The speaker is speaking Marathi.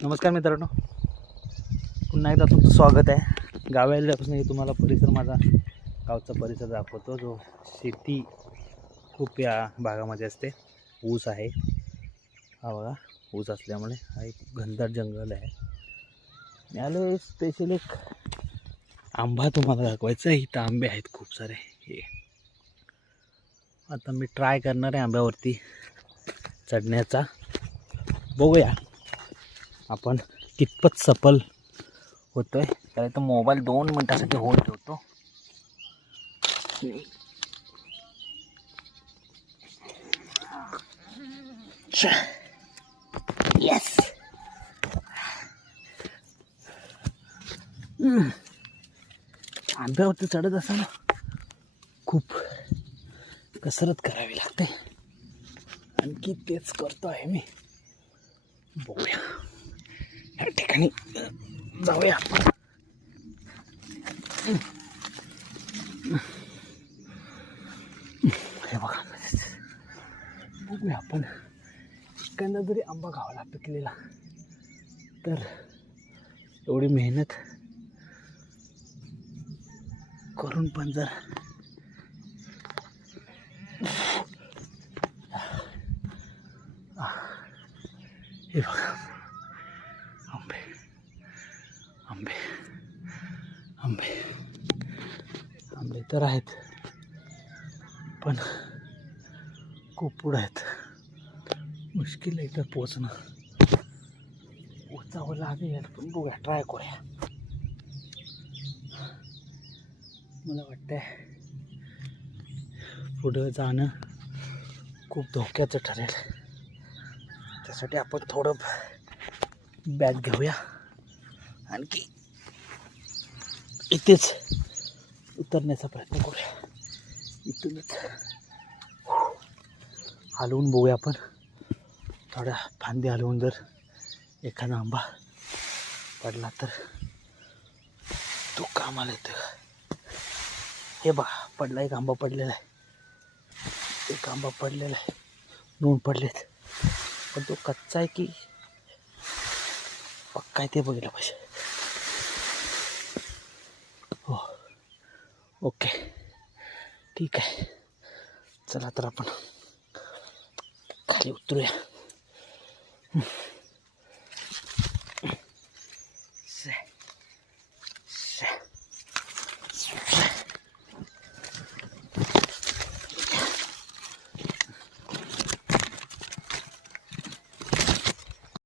नमस्कार मित्रांनो, पुन्हा एकदा तुमचं स्वागत आहे. गावी आल्यापासून तुम्हाला परिसर, माझा गावचा परिसर दाखवतो. जो शेती खूप या भागामध्ये असते. ऊस आहे, हा बघा ऊस असल्यामुळे हा एक घनदाट जंगल आहे. याला स्पेशल एक आंबा तुम्हाला दाखवायचा आहे. इथं आंबे आहेत खूप सारे. हे आता मी ट्राय करणार आहे आंब्यावरती चढण्याचा. बघूया आपण कितपत सफल होतोय. त्याला तर मोबाईल 2 मिनिटासाठी होल्ड ठेवतो. येस. आंब्यावरती चढत असताना खूप कसरत करावी लागते, आणखी तेच करतो आहे मी. बघूया या ठिकाणी जाऊया आपण. हे बघा, बघूया आपण. एखादा जरी आंबा गावाला पिकलेला तर एवढी मेहनत करून पण जर हे बघा, आंबे आंबे आंबे आंबे तर आहेत, पण खूप पुढं आहेत. मुश्किल आहे तर पोचणं. पोचावं लागेल, पण बघूया, ट्राय करूया. मला वाटतंय पुढं जाणं खूप धोक्याचं ठरेल. त्यासाठी आपण थोडं बॅग घेऊया, आणखी इथेच उतरण्याचा प्रयत्न करूया. इथूनच हलवून बघूया आपण. थोड्या फांदी हलवून जर एखादा आंबा पडला तर तो कामाला येतो. हे बघा, पडला एक आंबा पडलेला आहे. एक आंबा पडलेला आहे, 2 पडलेत. पण तो कच्चा आहे की पक्का आहे ते बघितलं पाहिजे. हो, ओके, ठीक आहे. चला तर आपण खाली उतरूया.